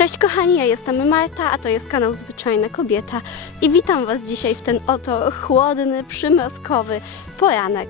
Cześć kochani, ja jestem Marta, a to jest kanał Zwyczajna Kobieta i witam Was dzisiaj w ten oto chłodny, przymrozkowy poranek.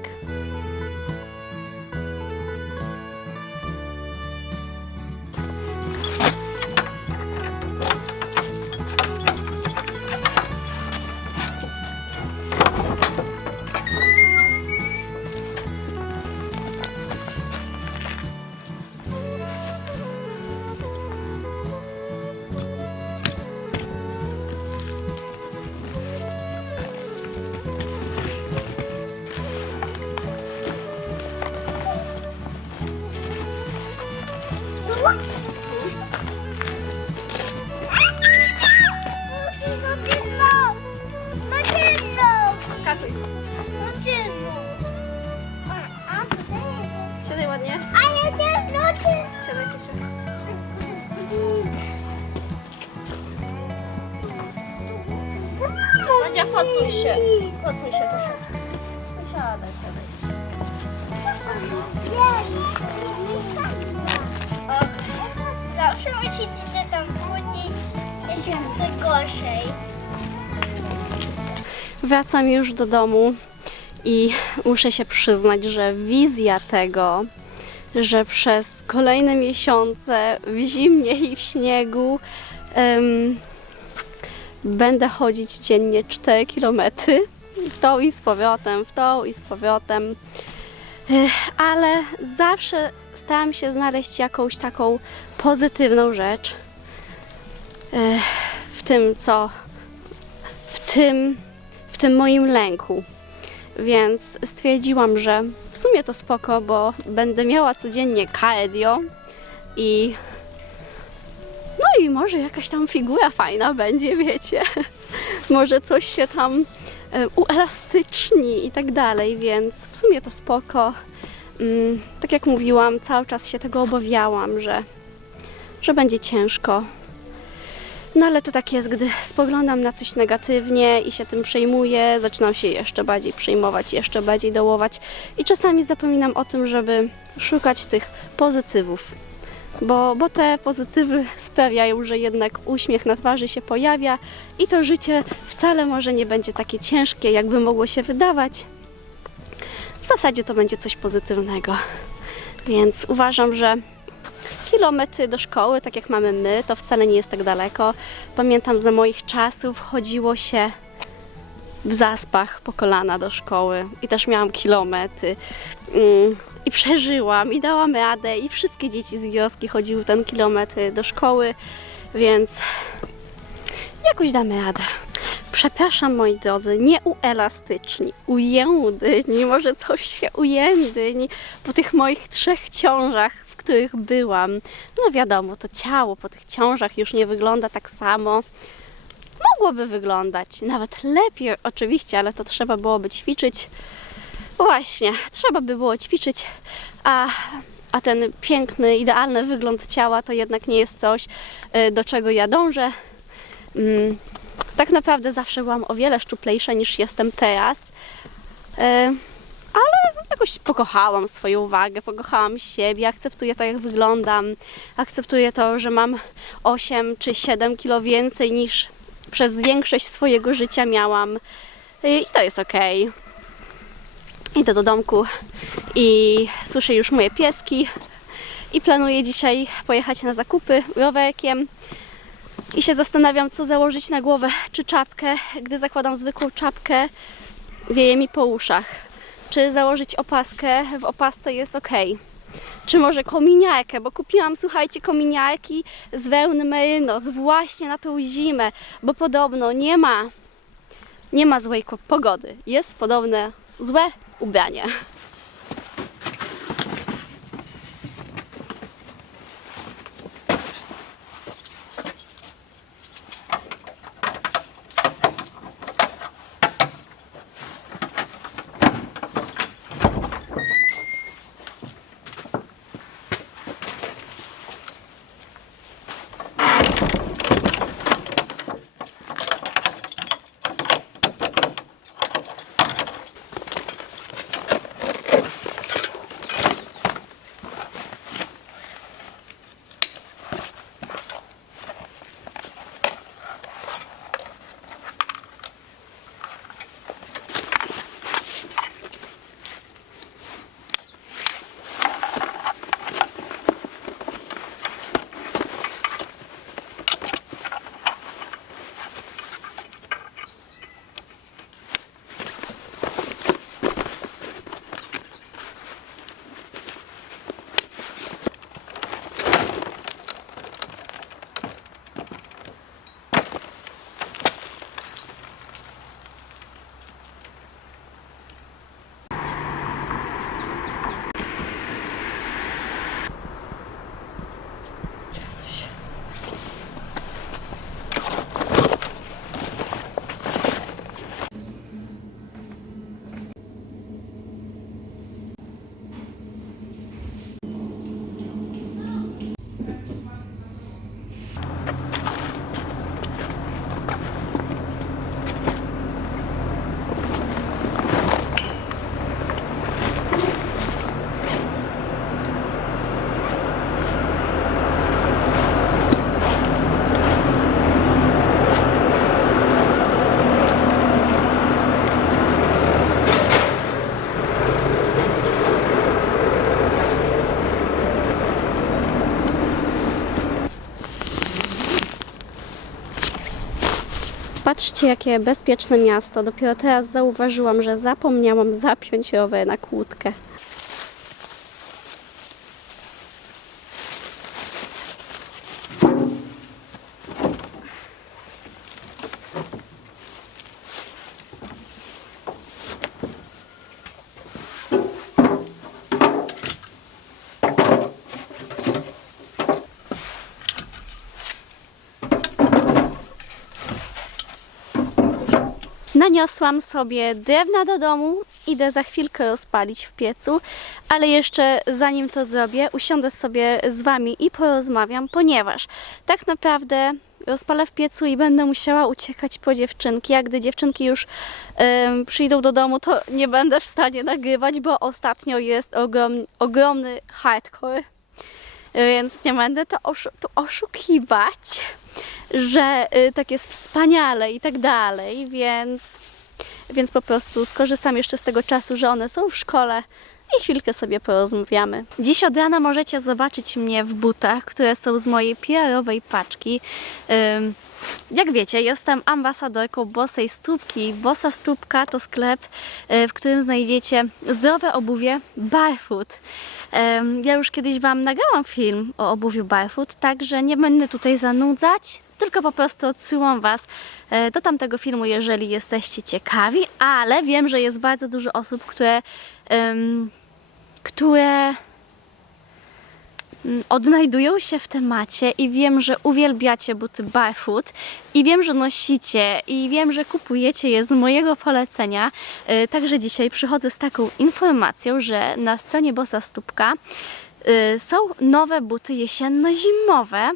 Wracam już do domu i muszę się przyznać, że wizja tego, że przez kolejne miesiące w zimnie i w śniegu em, będę chodzić dziennie 4 km w tą i z powrotem, w tą i z powrotem. Ale zawsze staram się znaleźć jakąś taką pozytywną rzecz w tym, co w tym, tym moim lęku. Więc stwierdziłam, że w sumie to spoko, bo będę miała codziennie cardio i no i może jakaś tam figura fajna będzie, wiecie. może coś się tam e, uelastyczni i tak dalej, więc w sumie to spoko. Mm, tak jak mówiłam, cały czas się tego obawiałam, że, że będzie ciężko, no ale to tak jest, gdy spoglądam na coś negatywnie i się tym przejmuję, zaczynam się jeszcze bardziej przejmować, jeszcze bardziej dołować i czasami zapominam o tym, żeby szukać tych pozytywów. Bo, bo te pozytywy sprawiają, że jednak uśmiech na twarzy się pojawia i to życie wcale może nie będzie takie ciężkie, jakby mogło się wydawać. W zasadzie to będzie coś pozytywnego. Więc uważam, że kilometry do szkoły, tak jak mamy my, to wcale nie jest tak daleko. Pamiętam za moich czasów chodziło się w zaspach po kolana do szkoły i też miałam kilometry. Mm, I przeżyłam i dałam radę i wszystkie dzieci z wioski chodziły ten kilometr do szkoły, więc jakoś damy radę. Przepraszam moi drodzy, nie uelastyczni, ujędni, może coś się ujędni po tych moich trzech ciążach, których byłam. No wiadomo, to ciało po tych ciążach już nie wygląda tak samo. Mogłoby wyglądać nawet lepiej oczywiście, ale to trzeba byłoby ćwiczyć. Właśnie, trzeba by było ćwiczyć, a, a ten piękny, idealny wygląd ciała to jednak nie jest coś, y, do czego ja dążę. Mm, tak naprawdę zawsze byłam o wiele szczuplejsza niż jestem teraz. Jakoś pokochałam swoją wagę, pokochałam siebie, akceptuję to, jak wyglądam, akceptuję to, że mam 8 czy 7 kilo więcej niż przez większość swojego życia miałam. I to jest okej. Idę do domku i słyszę już moje pieski i planuję dzisiaj pojechać na zakupy rowerkiem i się zastanawiam, co założyć na głowę, czy czapkę. Gdy zakładam zwykłą czapkę, wieje mi po uszach. Czy założyć opaskę, w opasce jest ok. Czy może kominiarkę, bo kupiłam, słuchajcie, kominiarki z wełny merynos właśnie na tą zimę, bo podobno nie ma, nie ma złej pogody. Jest podobne złe ubranie. Patrzcie, jakie bezpieczne miasto. Dopiero teraz zauważyłam, że zapomniałam zapiąć rower na kłódkę. Naniosłam sobie drewna do domu, idę za chwilkę rozpalić w piecu, ale jeszcze zanim to zrobię, usiądę sobie z Wami i porozmawiam, ponieważ tak naprawdę rozpalę w piecu i będę musiała uciekać po dziewczynki, a gdy dziewczynki już przyjdą do domu, to nie będę w stanie nagrywać, bo ostatnio jest ogrom, ogromny hardcore, więc nie będę to oszu- tu oszukiwać że y, tak jest wspaniale i tak dalej, więc, więc po prostu skorzystam jeszcze z tego czasu, że one są w szkole i chwilkę sobie porozmawiamy. Dziś od rana możecie zobaczyć mnie w butach, które są z mojej PR-owej paczki. Jak wiecie, jestem ambasadorką Bosej Stópki. Bosa Stópka to sklep, y, w którym znajdziecie zdrowe obuwie barefoot. Ja już kiedyś Wam nagrałam film o obuwiu barefoot, także nie będę tutaj zanudzać, tylko po prostu odsyłam Was e, do tamtego filmu, jeżeli jesteście ciekawi, ale wiem, że jest bardzo dużo osób, które, em, które mm, odnajdują się w temacie i wiem, że uwielbiacie buty barefoot i wiem, że nosicie i wiem, że kupujecie je z mojego polecenia. E, Także dzisiaj przychodzę z taką informacją, że na stronie Bossa Stópka e, są nowe buty jesienno-zimowe,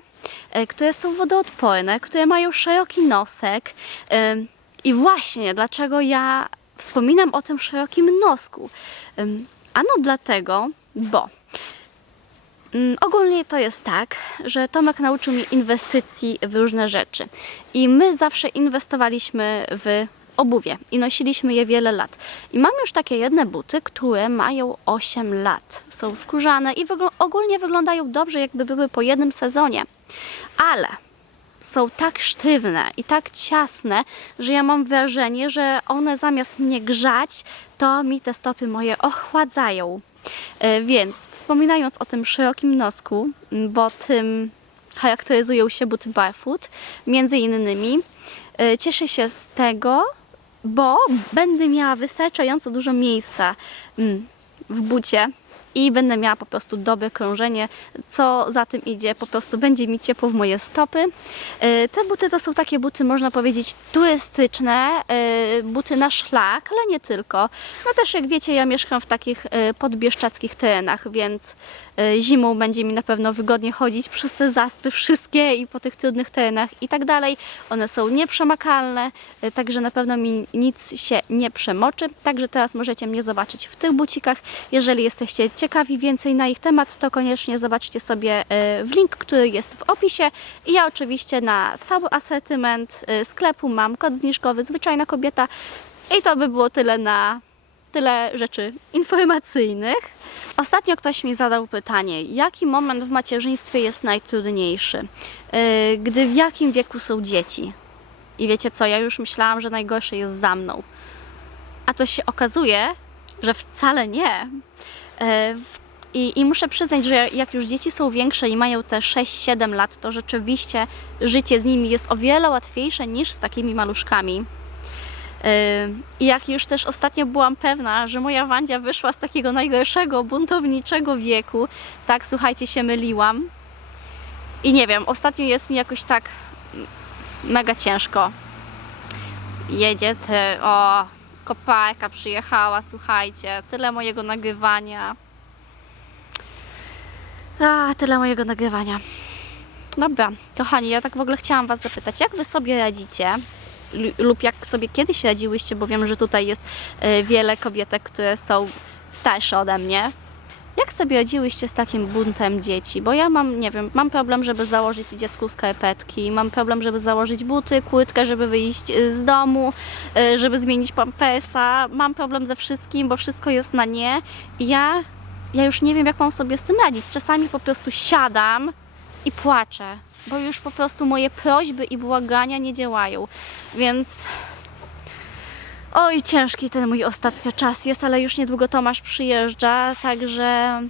które są wodoodporne, które mają szeroki nosek. E, I właśnie dlaczego ja wspominam o tym szerokim nosku. Em, Ano dlatego, bo Mm, Ogólnie to jest tak, że Tomek nauczył mnie inwestycji w różne rzeczy. I my zawsze inwestowaliśmy w obuwie i nosiliśmy je wiele lat. I mam już takie jedne buty, które mają 8 lat. Są skórzane i wygl- ogólnie wyglądają dobrze, jakby były po jednym sezonie. Ale są tak sztywne i tak ciasne, że ja mam wrażenie, że one zamiast mnie grzać, to mi te stopy moje ochładzają. E, Więc wspominając o tym szerokim nosku, bo tym charakteryzują się buty barefoot, między innymi, e, cieszę się z tego, bo będę miała wystarczająco dużo miejsca mm, w bucie i będę miała po prostu dobre krążenie, co za tym idzie, po prostu będzie mi ciepło w moje stopy. E, Te buty to są takie buty, można powiedzieć, turystyczne, e, buty na szlak, ale nie tylko. No też jak wiecie, ja mieszkam w takich e, podbieszczadzkich terenach, więc zimą będzie mi na pewno wygodnie chodzić przez te zaspy wszystkie i po tych trudnych terenach i tak dalej. One są nieprzemakalne, także na pewno mi nic się nie przemoczy. Także teraz możecie mnie zobaczyć w tych bucikach. Jeżeli jesteście ciekawi więcej na ich temat, to koniecznie zobaczcie sobie e, w link, który jest w opisie. I ja oczywiście na cały asortyment e, sklepu mam kod zniżkowy Zwyczajna Kobieta. I to by było tyle na tyle rzeczy informacyjnych. Ostatnio ktoś mi zadał pytanie, jaki moment w macierzyństwie jest najtrudniejszy? Yy, Gdy w jakim wieku są dzieci? I wiecie co, ja już myślałam, że najgorsze jest za mną. A to się okazuje, że wcale nie. Yy, I, I muszę przyznać, że jak już dzieci są większe i mają te 6-7 lat, to rzeczywiście życie z nimi jest o wiele łatwiejsze niż z takimi maluszkami. Yy, I jak już też ostatnio byłam pewna, że moja Wandzia wyszła z takiego najgorszego, buntowniczego wieku, tak słuchajcie, się myliłam. I nie wiem, ostatnio jest mi jakoś tak mega ciężko. Jedzie te, o, koparka przyjechała, słuchajcie, tyle mojego nagrywania. A, tyle mojego nagrywania. Dobra, kochani, ja tak w ogóle chciałam Was zapytać, jak Wy sobie radzicie? Lu- lub jak sobie kiedyś radziłyście, bo wiem, że tutaj jest e, wiele kobietek, które są starsze ode mnie. Jak sobie radziłyście z takim buntem dzieci? Bo ja mam, nie wiem, mam problem, żeby założyć dziecku skarpetki, mam problem, żeby założyć buty, kłódkę, żeby wyjść e, z domu, e, żeby zmienić pampersa. Mam problem ze wszystkim, bo wszystko jest na nie. Ja, ja już nie wiem, jak mam sobie z tym radzić. Czasami po prostu siadam i płaczę, bo już po prostu moje prośby i błagania nie działają. Więc oj, ciężki ten mój ostatnio czas jest, ale już niedługo Tomasz przyjeżdża, także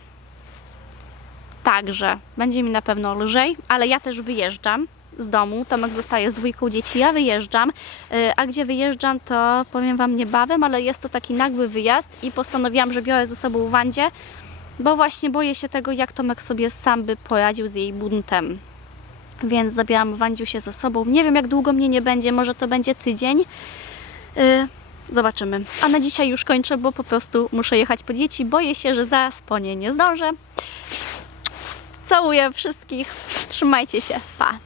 także będzie mi na pewno lżej, ale ja też wyjeżdżam z domu. Tomek zostaje z dwójką dzieci, ja wyjeżdżam. Yy, A gdzie wyjeżdżam, to powiem Wam niebawem, ale jest to taki nagły wyjazd i postanowiłam, że biorę ze sobą Wandzie, bo właśnie boję się tego, jak Tomek sobie sam by poradził z jej buntem. Więc zabieram Wandziu się ze sobą. Nie wiem, jak długo mnie nie będzie, może to będzie tydzień. Zobaczymy. A na dzisiaj już kończę, bo po prostu muszę jechać po dzieci. Boję się, że zaraz po nie zdążę. Całuję wszystkich. Trzymajcie się. Pa.